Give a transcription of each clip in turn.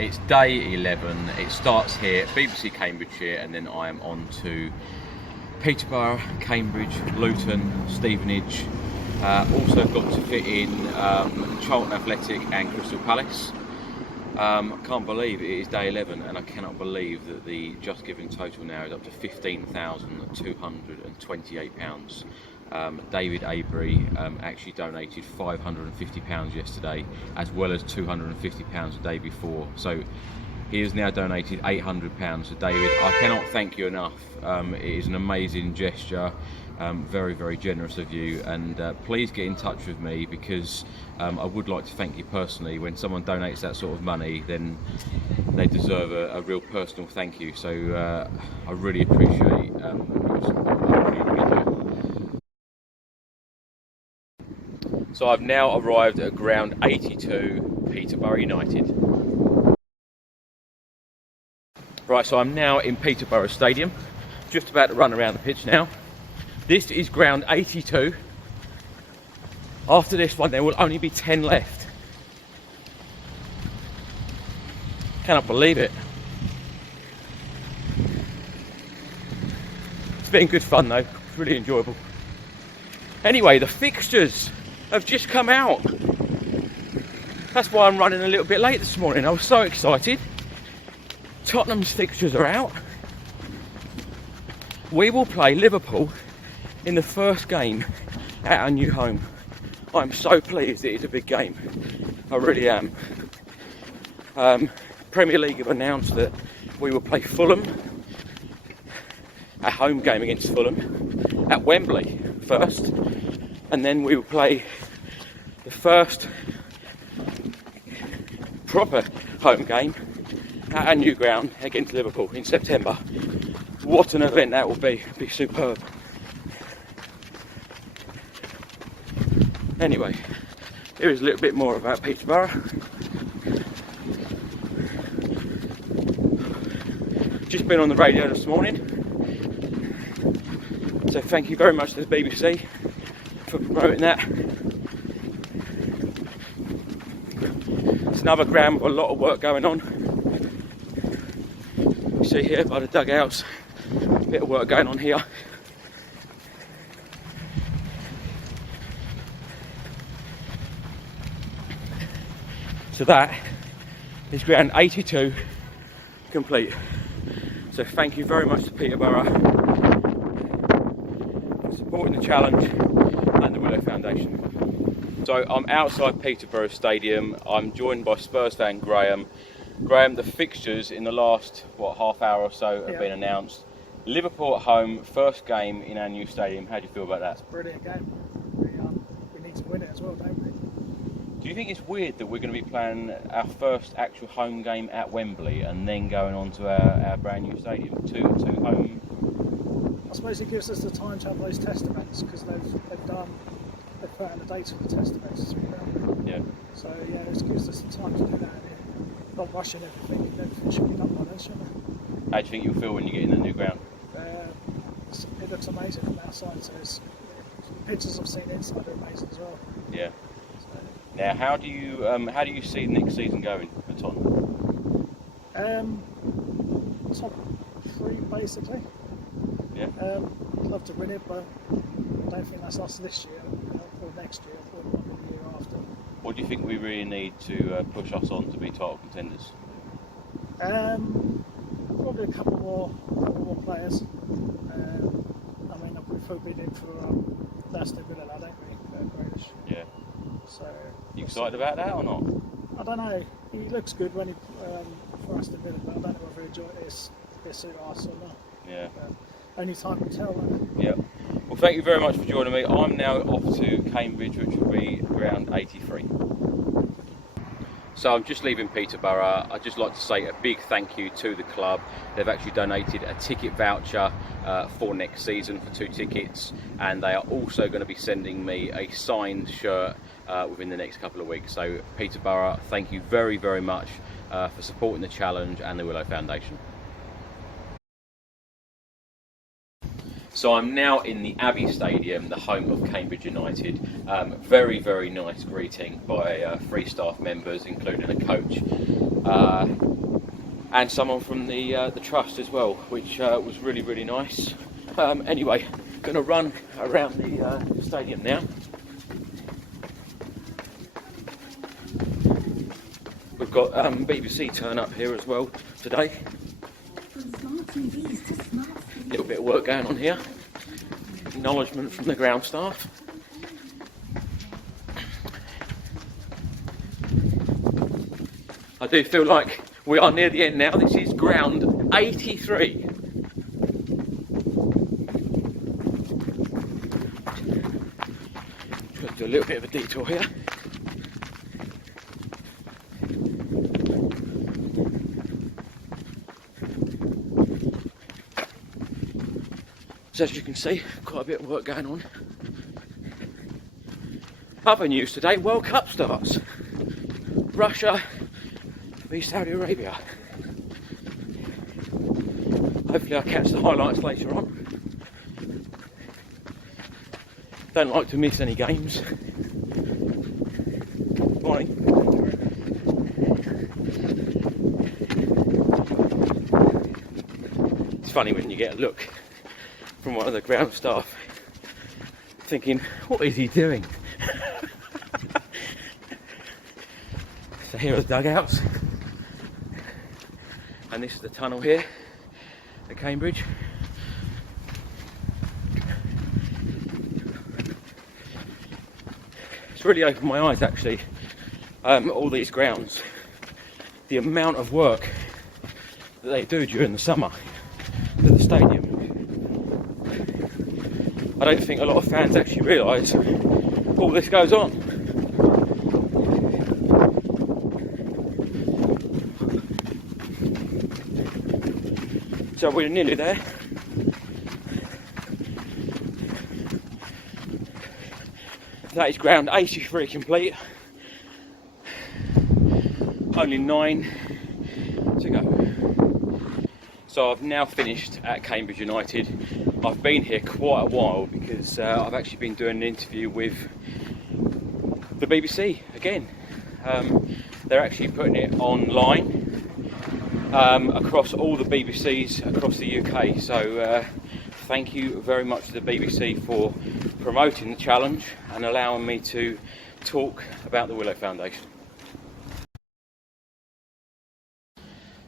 It's day 11. It starts here, BBC Cambridgeshire, and then I am on to Peterborough, Cambridge, Luton, Stevenage. Also got to fit in Charlton Athletic and Crystal Palace. I can't believe it is day 11, and I cannot believe that the Just Giving total now is up to £15,228. David Avery actually donated £550 yesterday, as well as £250 the day before. So he has now donated £800. So David, I cannot thank you enough. It is an amazing gesture. Very, very generous of you, and please get in touch with me, because I would like to thank you personally. When someone donates that sort of money, then they deserve a real personal thank you. So I really appreciate your support. So I've now arrived at ground 82, Peterborough United. Right, so I'm now in Peterborough Stadium, just about to run around the pitch now. This is ground 82. After this one, there will only be 10 left. Cannot believe it. It's been good fun though, it's really enjoyable. Anyway, the fixtures have just come out. That's why I'm running a little bit late this morning. I was so excited. Tottenham's fixtures are out. We will play Liverpool in the first game at our new home. I'm so pleased it is a big game. I really am. Premier League have announced that we will play Fulham, a home game against Fulham, at Wembley first, and then we will play the first proper home game at our new ground against Liverpool in September. What an event that will be superb. Anyway, here is a little bit more about Peterborough. Just been on the radio this morning, so thank you very much to the BBC for promoting that. It's another ground with a lot of work going on. You see here by the dugouts, a bit of work going on here. So that is ground 82 complete. So thank you very much to Peterborough for supporting the challenge and the Willow Foundation. So I'm outside Peterborough Stadium. I'm joined by Spurs fan Graham. Graham, the fixtures in the last half hour or so have been announced. Liverpool at home, first game in our new stadium. How do you feel about that? It's a brilliant game. We need to win it as well, don't we? Do you think it's weird that we're going to be playing our first actual home game at Wembley and then going on to our brand new stadium? Two home. I suppose it gives us the time to have those test events, because they've put out the dates for the test events. Yeah. So yeah, it gives us the time to do that. Not rushing everything. Everything should be done by then, shouldn't it? How do you think you'll feel when you get in the new ground? It looks amazing from outside. So the pictures I've seen inside are amazing as well. Yeah. Now, how do you see next season going for Tottenham? Top three basically. Yeah. I'd love to win it, but I don't think that's us this year or next year or the year after. What do you think we really need to push us on to be title contenders? Probably a couple more players. We're forbidden for Aston Villa, don't we? Grealish. Yeah. So. You excited about that or not? I don't know. He looks good when he for Aston Villa, but I don't know whether he'll suit us or not. Yeah. Only time will tell. Yeah. Well, thank you very much for joining me. I'm now off to Cambridge, which will be ground 83. So I'm just leaving Peterborough. I'd just like to say a big thank you to the club. They've actually donated a ticket voucher for next season for 2 tickets, and they are also going to be sending me a signed shirt within the next couple of weeks. So Peterborough, thank you very, very much for supporting the challenge and the Willow Foundation. So I'm now in the Abbey Stadium, the home of Cambridge United. Very, very nice greeting by 3 staff members, including a coach. and someone from the trust as well, which was really, really nice. Anyway, going to run around the stadium now. We've got BBC turn up here as well today. A little bit of work going on here. Acknowledgement from the ground staff. I do feel like we are near the end now. This is ground 83. Just do a little bit of a detour here. So as you can see, quite a bit of work going on. Other news today, World Cup starts. Russia v Saudi Arabia. Hopefully I'll catch the highlights later on. Don't like to miss any games. Morning. It's funny when you get a look from one of the ground staff thinking, what is he doing? So here are the dugouts, and this is the tunnel here at Cambridge. It's really opened my eyes actually, all these grounds, the amount of work that they do during the summer to the stadium. I don't think a lot of fans actually realise all this goes on. So we're nearly there. That is ground 83 complete. Only 9 to go. So I've now finished at Cambridge United. I've been here quite a while because I've actually been doing an interview with the BBC again. They're actually putting it online across all the BBCs across the UK. So thank you very much to the BBC for promoting the challenge and allowing me to talk about the Willow Foundation.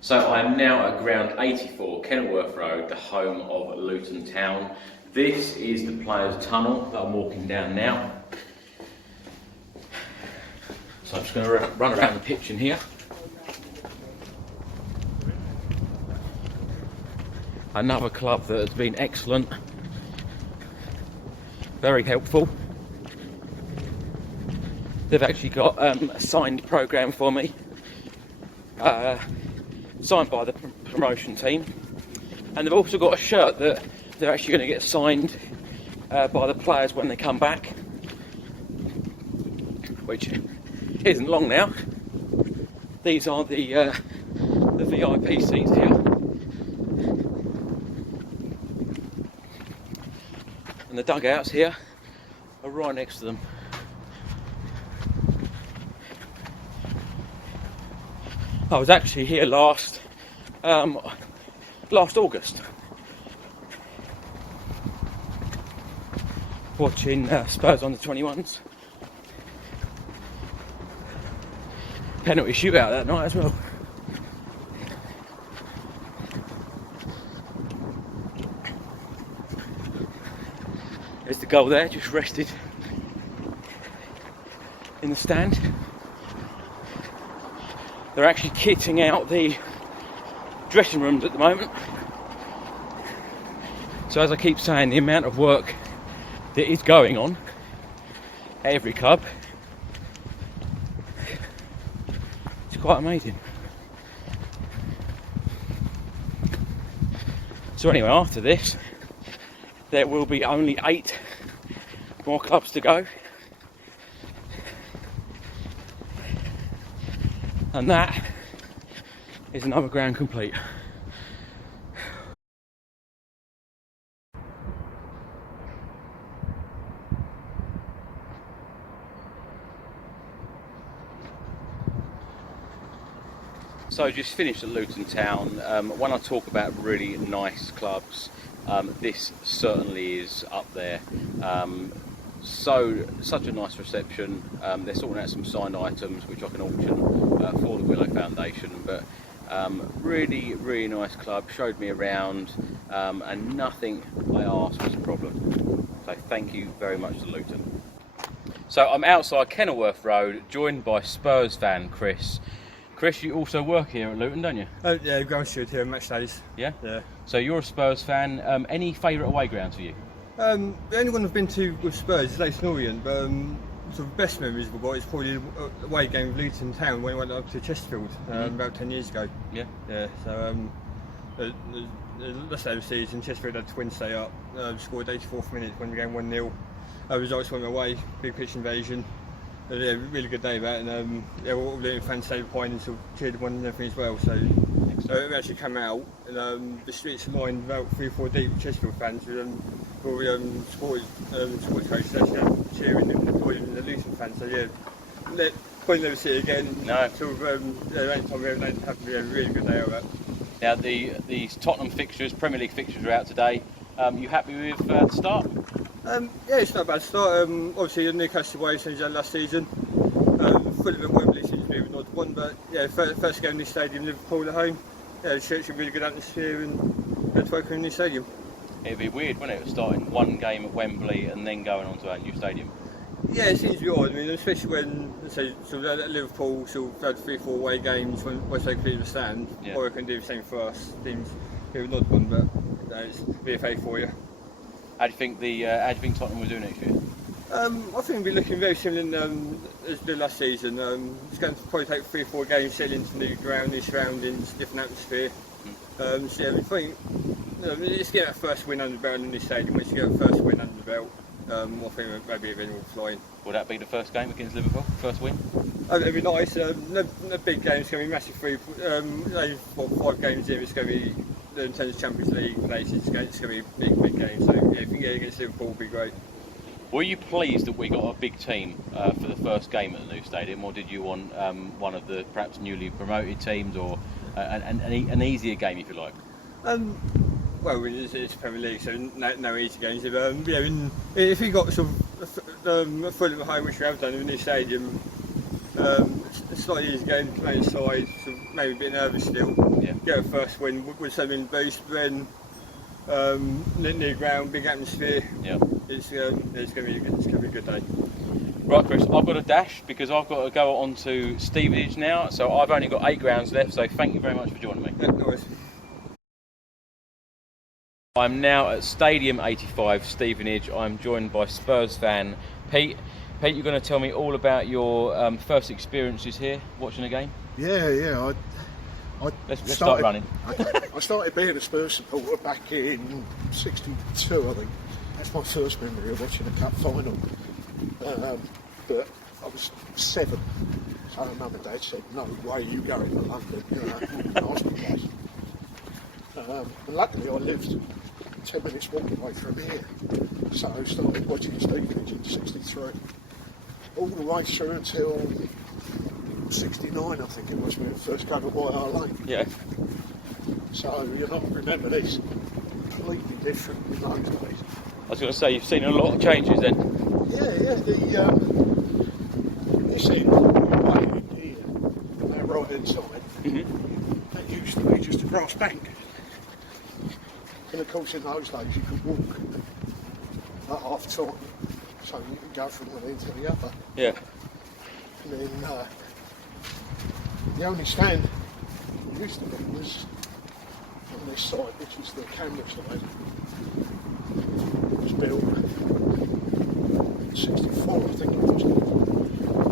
So I am now at ground 84, Kenilworth Road, the home of Luton Town. This is the players' tunnel that I'm walking down now. So I'm just going to run around the pitch in here. Another club that has been excellent, very helpful. They've actually got a signed programme for me. Signed by the promotion team, and they've also got a shirt that they're actually going to get signed by the players when they come back, which isn't long now. These are the VIP seats here, and the dugouts here are right next to them. I was actually here last August, watching Spurs under 21s. Penalty shootout that night as well. There's the goal there, just rested in the stand. They're actually kitting out the dressing rooms at the moment. So as I keep saying, the amount of work that is going on at every club, it's quite amazing. So anyway, after this, there will be only 8 more clubs to go. And that is another ground complete. So just finished at Luton Town. When I talk about really nice clubs, this certainly is up there. Such a nice reception. They're sorting out some signed items which I can auction for the Willow Foundation. But really, really nice club. Showed me around, and nothing I asked was a problem. So thank you very much to Luton. So I'm outside Kenilworth Road, joined by Spurs fan Chris. Chris, you also work here at Luton, don't you? Oh yeah, ground steward here on match days. Yeah? Yeah. So you're a Spurs fan. Any favourite away grounds for you? The only one I've been to with Spurs is Leighton Orient, but sort of best memories of the boy is probably the away game with Luton Town when we went up to Chesterfield about 10 years ago. Yeah. Yeah. So the last day of the season, Chesterfield had to win, stay up. Scored 84th minute when the game 1-0. Results went away. Big pitch invasion. Yeah, really good day that, and yeah, all the fans stayed behind and sort of cheered one and everything as well. So we actually came out, and the streets are lined about 3-4 deep with Chesterfield fans. All the sports coaches actually had cheering and the Luton fans. So yeah, probably never see it again. No. Sort of anytime we have to be a really good day out of that. Now the Tottenham fixtures, Premier League fixtures are out today. You happy with the start? Yeah, it's not a bad start. Obviously, the Newcastle away since last season. Fulham at Wembley seems to be an odd one, but yeah, first game in the stadium, Liverpool at home. Yeah, it's a really good atmosphere and to welcome in the stadium. It'd be weird, wouldn't it, starting one game at Wembley and then going on to our new stadium? Yeah, it seems to be odd. I mean, especially when, let's say, sort of Liverpool sort of had 3-4 away games once they completed the stand. Yeah. Or can do the same for us. Seems a bit of an odd one, but it's VFA for you. How do you think Tottenham will do next year? I think we'll be looking very similar as the last season. It's going to probably take 3-4 games, settle into new ground, new surroundings, different atmosphere. So yeah, I think let's get that first win under the belt in this stadium. Once you get that first win under the belt, I think maybe everything will fly in. Will that be the first game against Liverpool? First win? It'd be nice. No big games. It's going to be massive. 5 games in. It's going to be in terms of Champions League places. It's going to be a big game. So yeah, if we can get it against Liverpool, it'll be great. Were you pleased that we got a big team for the first game at the new stadium, or did you want one of the perhaps newly promoted teams, or an easier game, if you like? Well, it's Premier League, so no easy games. If we got sort of Fulham at home, which we have done in the new stadium, a slightly easy game, playing side, so maybe a bit nervous still. Yeah. Get a first win with something boost, then new ground, big atmosphere. Yeah. It's going to be a good day. Right, Chris, I've got a dash because I've got to go on to Stevenage now, so I've only got 8 grounds left, so thank you very much for joining me. Yeah, no worries. I'm now at Stadium 85 Stevenage. I'm joined by Spurs fan Pete. Pete, you're going to tell me all about your first experiences here, watching a game? Yeah. Let's start running. I started being a Spurs supporter back in '62, I think. That's my first memory of watching a cup final. But I was 7, so Mum and Dad said, "No way, you going to London, nice place." And luckily I lived 10 minutes walking away from here, so I started watching Stevenage in '63, all the way through until '69, I think it was, when we first came to White Hart Lane. Yeah. So you're not remember this completely different in those days. I was going to say, you've seen a lot of changes then. Yeah, this end way in here, on that right hand side, that used to be just a grass bank. And of course in those days you could walk at half time, so you could go from one end to the other. Yeah. And then the only stand used to be was on this side, which is the camera side. It was built in '64, I think it was.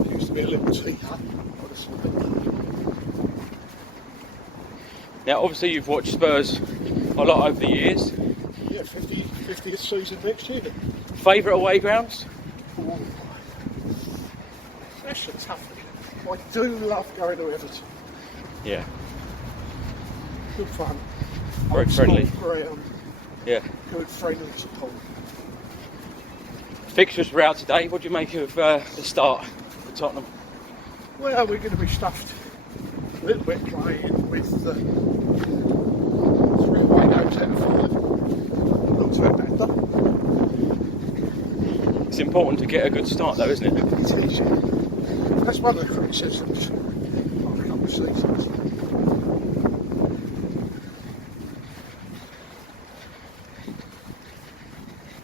It used to be a little tea hut by the side. Now, obviously, you've watched Spurs a lot over the years. Yeah, 50th season next year. Favourite away grounds? Ooh. That's a tough one. I do love going to Everton. Yeah. Good fun. Very Old friendly. school ground. Yeah. Good friendly support. Fixtures were out today. What do you make of the start for Tottenham? Well, we're going to be stuffed A little bit playing with 3 away games out of 5. Not too bad. It's important to get a good start though, isn't it? It is, yeah. That's one of the criticisms of a couple of seasons.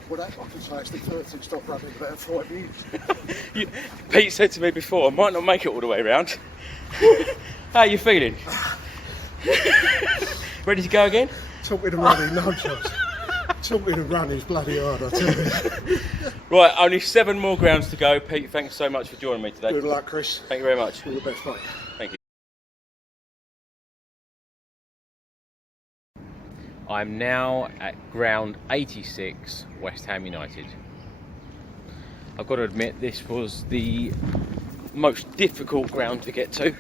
Well, that I can say is the first thing stopped running about 5 years. Pete said to me before, I might not make it all the way round. How are you feeling? Ready to go again? Talking to running, no chance. Talking to run is bloody hard, I tell you. Right, only 7 more grounds to go. Pete, thanks so much for joining me today. Good luck, Chris. Thank you very much. All the best, mate. Thank you. I'm now at ground 86, West Ham United. I've got to admit this was the most difficult ground to get to.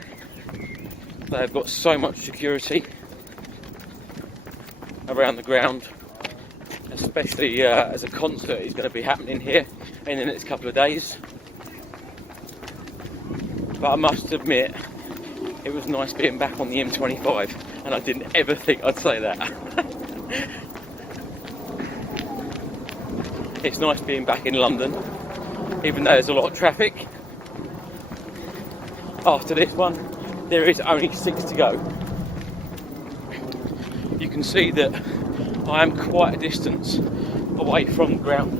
They've got so much security around the ground, especially as a concert is going to be happening here in the next couple of days. But I must admit, it was nice being back on the M25, and I didn't ever think I'd say that. It's nice being back in London, even though there's a lot of traffic. After this one, there is only 6 to go. You can see that I am quite a distance away from the ground.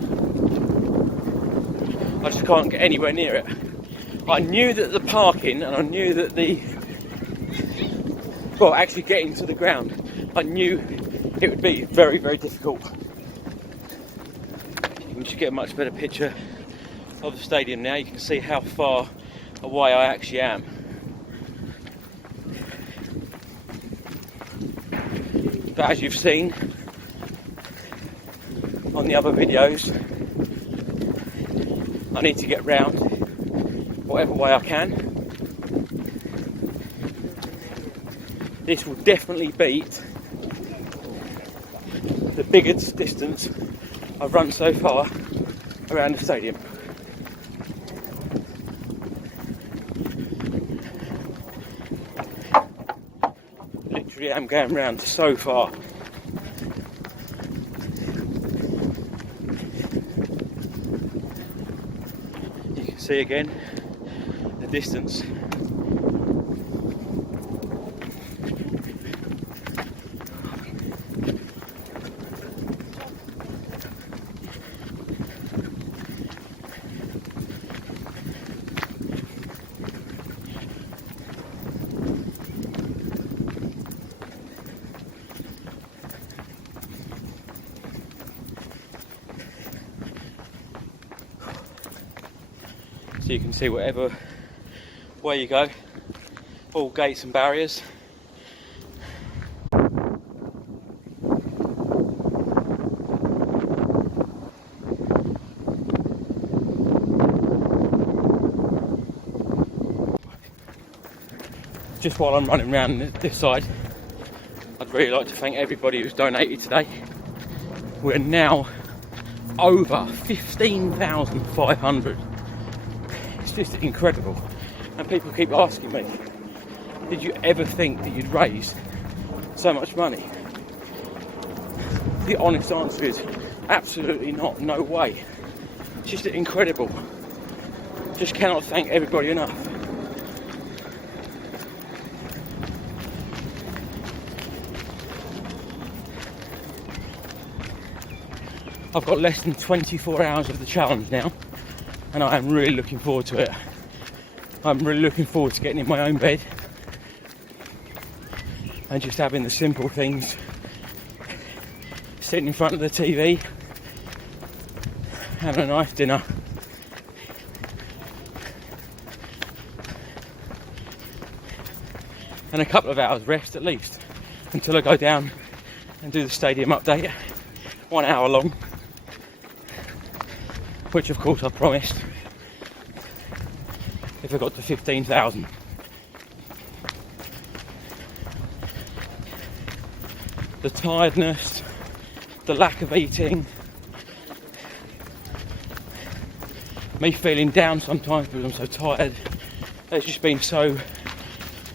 I just can't get anywhere near it. I knew that the parking, and I knew that actually getting to the ground, I knew it would be very, very difficult. You can just get a much better picture of the stadium now. You can see how far away I actually am. But as you've seen on the other videos, I need to get round whatever way I can. This will definitely beat the biggest distance I've run so far around the stadium. Literally I'm going round so far. You can see again the distance. So you can see whatever way you go, all gates and barriers. Just while I'm running around this side, I'd really like to thank everybody who's donated today. We're now over 15,500. It's just incredible. And people keep asking me, did you ever think that you'd raise so much money? The honest answer is absolutely not, no way. It's just incredible. Just cannot thank everybody enough. I've got less than 24 hours of the challenge now, and I am really looking forward to it. I'm really looking forward to getting in my own bed and just having the simple things, sitting in front of the TV, having a nice dinner, and a couple of hours rest at least until I go down and do the stadium update, 1 hour long, which of course I promised if I got to 15,000. The tiredness, the lack of eating, me feeling down sometimes because I'm so tired, it's just been so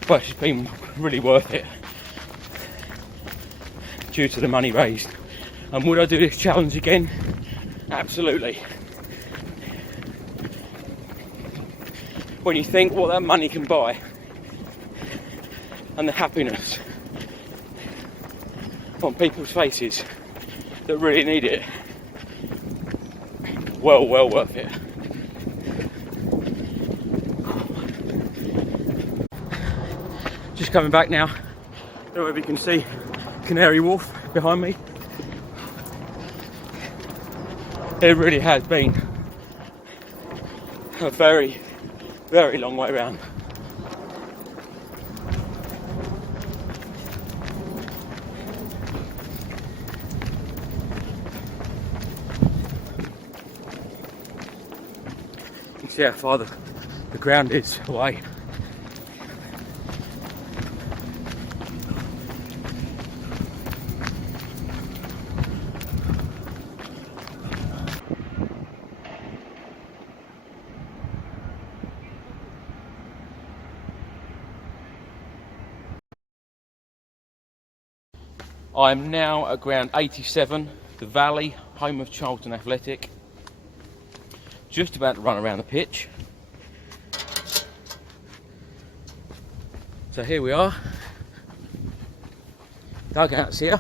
but it's been really worth it due to the money raised. And would I do this challenge again? Absolutely. When you think what that money can buy and the happiness on people's faces that really need it, well worth it. Just coming back now. I don't know if you can see Canary Wharf behind me. It really has been a very long way round. You can see how far the ground is away. I'm now at ground 87, the Valley, home of Charlton Athletic. Just about to run around the pitch. So here we are. Dugouts here.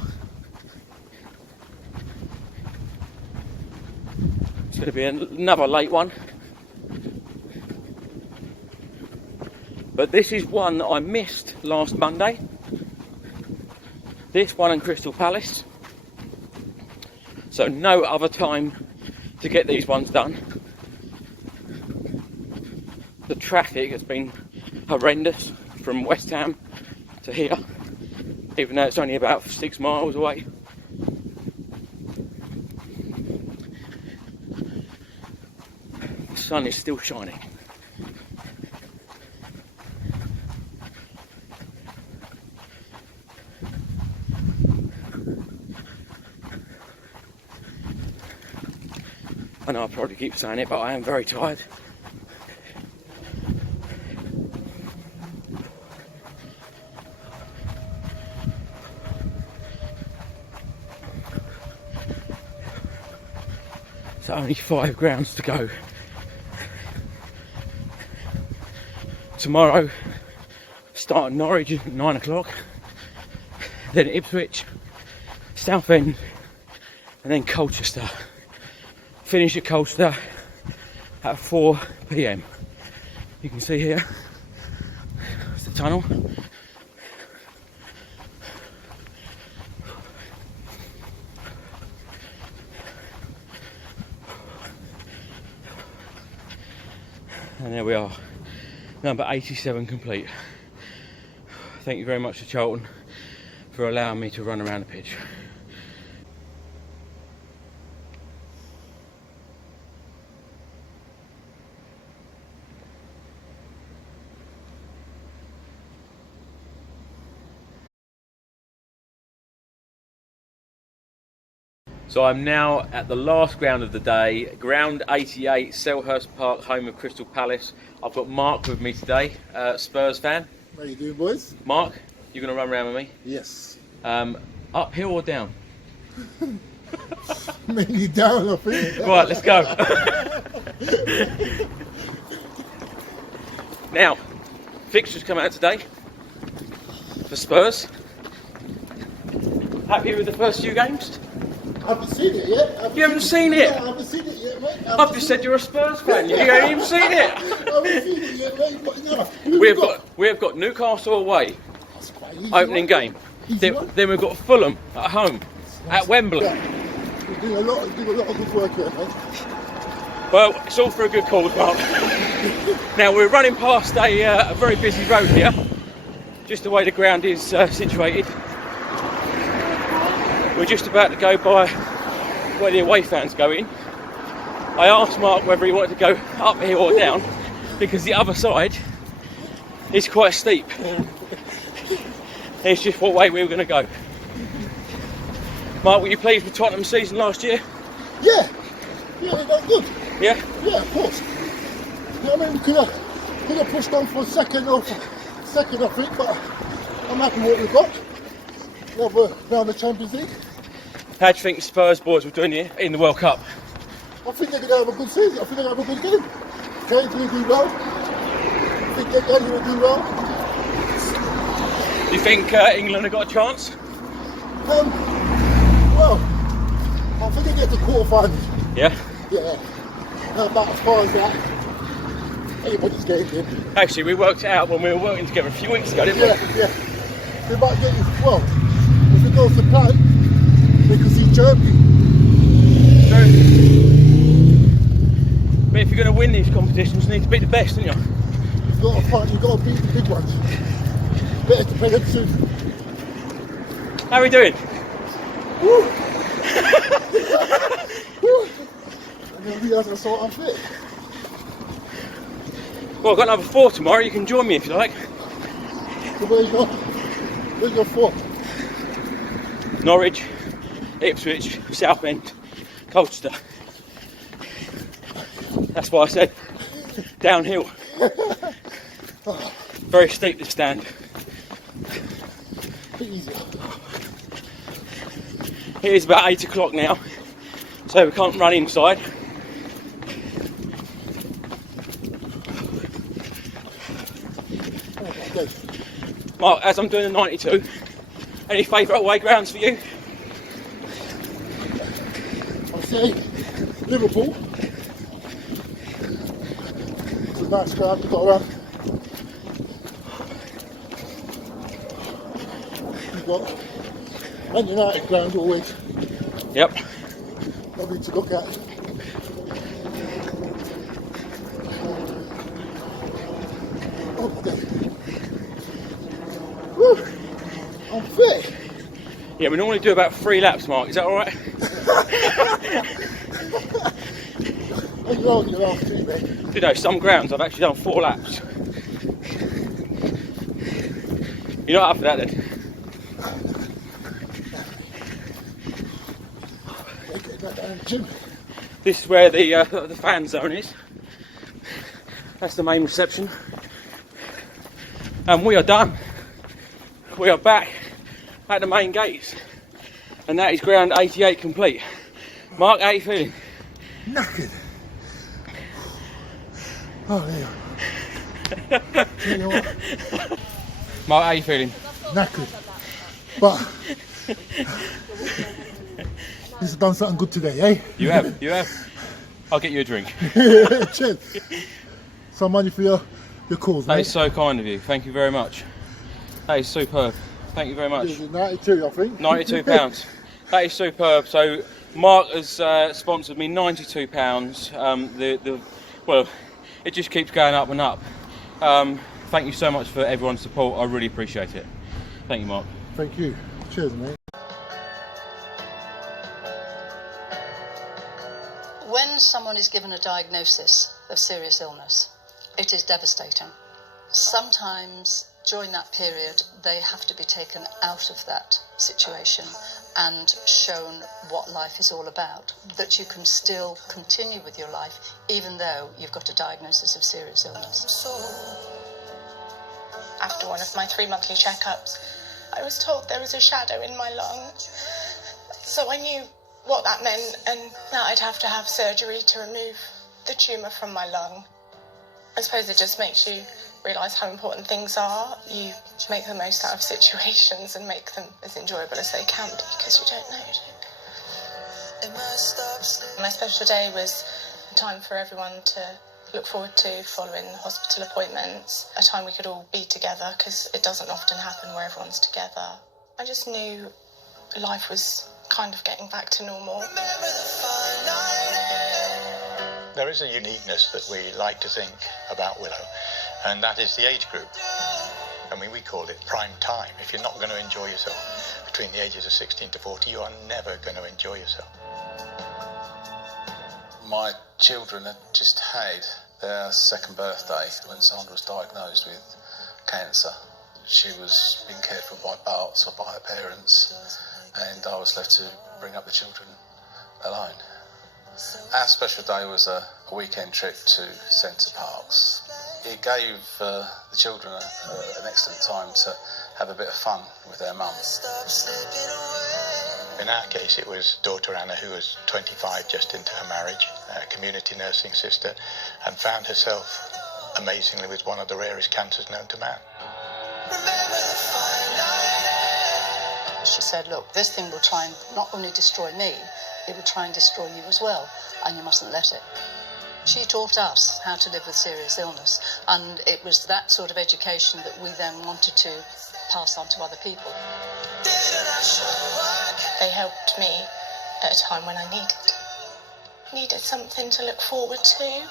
It's going to be another late one. But this is one that I missed last Monday. This one and Crystal Palace. So no other time to get these ones done. The traffic has been horrendous from West Ham to here, even though it's only about 6 miles away. The sun is still shining. I know I probably keep saying it, but I am very tired. So only 5 grounds to go. Tomorrow, start at Norwich at 9 o'clock, then Ipswich, Southend, and then Colchester. Finish at Colchester at 4 PM. You can see here, it's the tunnel. And there we are, number 87 complete. Thank you very much to Charlton for allowing me to run around the pitch. So I'm now at the last ground of the day, ground 88, Selhurst Park, home of Crystal Palace. I've got Mark with me today, Spurs fan. How you doing, boys? Mark, you're going to run around with me? Yes. Uphill or down? Mainly down, I think. Right, let's go. Now, fixtures come out today for Spurs. Happy with the first few games? I haven't seen it yet. You haven't seen it? Yeah, I haven't seen it yet, mate. I've just said you're a Spurs fan. You haven't even seen it. I haven't seen it yet, mate. But no. We have got Newcastle away, That's quite easy, opening right? game. Easy one. Then we've got Fulham at home, at Wembley. Yeah. You're doing a lot of good work here, mate. Well, it's all for a good cause, Mark. Now we're running past a very busy road here, just the way the ground is situated. We're just about to go by where the away fans go in. I asked Mark whether he wanted to go up here or down, because the other side is quite steep. It's just what way we were going to go. Mark, were you pleased with Tottenham's season last year? Yeah, they got good. Yeah? Yeah, of course. You know what I mean? We could have pushed on for second or second, I think, but I'm happy with what we've got. Another round of Champions League. How do you think the Spurs boys were doing here in the World Cup? I think they're going to have a good season. I think they're going to have a good game. Kane's going to do well. I think they're going to do well. Do you think England have got a chance? Well, I think they get to quarter-finals. Yeah. Yeah. About as far as that, anybody's getting in. Actually, we worked it out when we were working together a few weeks ago, didn't we? Yeah. They might get you. Well, if it goes to plan, they can see Germany. But if you're going to win these competitions, you need to beat the best, don't you? You've got to fight. You've got to beat the big ones. Better to play them soon. How are we doing? Woo! Woo! I didn't realise I saw it unfit. Well, I've got another 4 tomorrow. You can join me if you like. So where's your 4? Norwich, Ipswich, Southend, Colchester. That's why I said downhill. Very steep this stand. Bit easier. It is about 8 o'clock now, so we can't run inside. Okay. Mark, as I'm doing the 92, any favourite away grounds for you? I'll say Liverpool. It's a nice ground to go around. You've got Man United ground always. Yep. Lovely to look at. Okay. Woo! I'm fit. Yeah, we normally do about 3 laps, Mark. Is that all right? What's wrong with your last 2, mate? You know, some grounds I've actually done 4 laps. You're not up for that then? Getting that down in the gym. This is where the fan zone is. That's the main reception. And we are done. We are back at the main gates. And that is ground 88 complete. Mark, how are you feeling? Knackered. Oh, yeah. You know what? Mark, how are you feeling? Knackered. But this has done something good today, eh? You have. I'll get you a drink. Cheers. Some money for your cause, That mate. is so kind of you. Thank you very much. That is superb. Thank you very much. It was 92, I think. £92. That is superb. So Mark has sponsored me £92. Well, it just keeps going up and up. Thank you so much for everyone's support. I really appreciate it. Thank you, Mark. Thank you. Cheers, mate. When someone is given a diagnosis of serious illness, it is devastating. Sometimes during that period, they have to be taken out of that situation and shown what life is all about, that you can still continue with your life even though you've got a diagnosis of serious illness. After one of my 3 monthly checkups, I was told there was a shadow in my lung. So I knew what that meant and that I'd have to have surgery to remove the tumour from my lung. I suppose it just makes you realise how important things are. You make the most out of situations and make them as enjoyable as they can be, because you don't know, do you? My special day was a time for everyone to look forward to following hospital appointments, a time we could all be together, because it doesn't often happen where everyone's together. I just knew life was kind of getting back to normal. There is a uniqueness that we like to think about Willow, and that is the age group. I mean, we call it prime time. If you're not going to enjoy yourself between the ages of 16 to 40, you are never going to enjoy yourself. My children had just had their second birthday when Sandra was diagnosed with cancer. She was being cared for by Barts or by her parents, and I was left to bring up the children alone. Our special day was a weekend trip to Centre Parks. it gave the children an excellent time to have a bit of fun with their mum. In our case, it was daughter Anna, who was 25, just into her marriage, a community nursing sister, and found herself, amazingly, with one of the rarest cancers known to man. She said, look, this thing will try and not only destroy me, it will try and destroy you as well, and you mustn't let it. She taught us how to live with serious illness, and it was that sort of education that we then wanted to pass on to other people. They helped me at a time when I needed something to look forward to.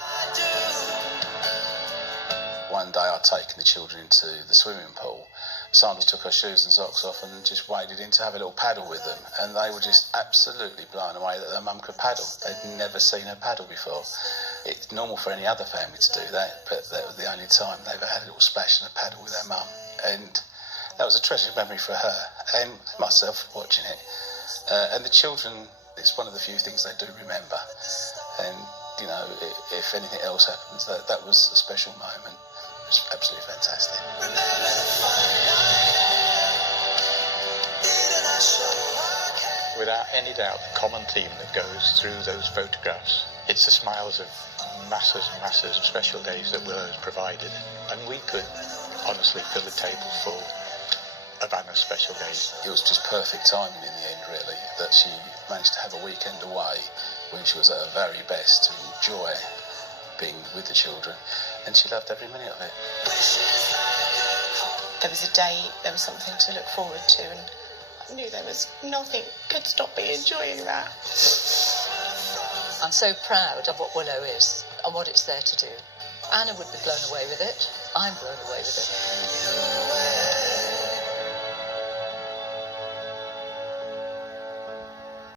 One day I'd taken the children into the swimming pool. Sandra took her shoes and socks off and just waded in to have a little paddle with them, and they were just absolutely blown away that their mum could paddle. They'd never seen her paddle before. It's normal for any other family to do that, but that was the only time they ever had a little splash and a paddle with their mum, and that was a treasured memory for her and myself watching it. And the children, it's one of the few things they do remember, and you know, if anything else happens, that was a special moment. It was absolutely fantastic. Without any doubt, the common theme that goes through those photographs, it's the smiles of masses and masses of special days that Willow's provided, and we could honestly fill the table full of Anna's special days. It was just perfect timing in the end, really, that she managed to have a weekend away when she was at her very best to enjoy being with the children, and she loved every minute of it. There was a day, there was something to look forward to, and I knew there was nothing could stop me enjoying that. I'm so proud of what Willow is and what it's there to do. Anna would be blown away with it. I'm blown away with it.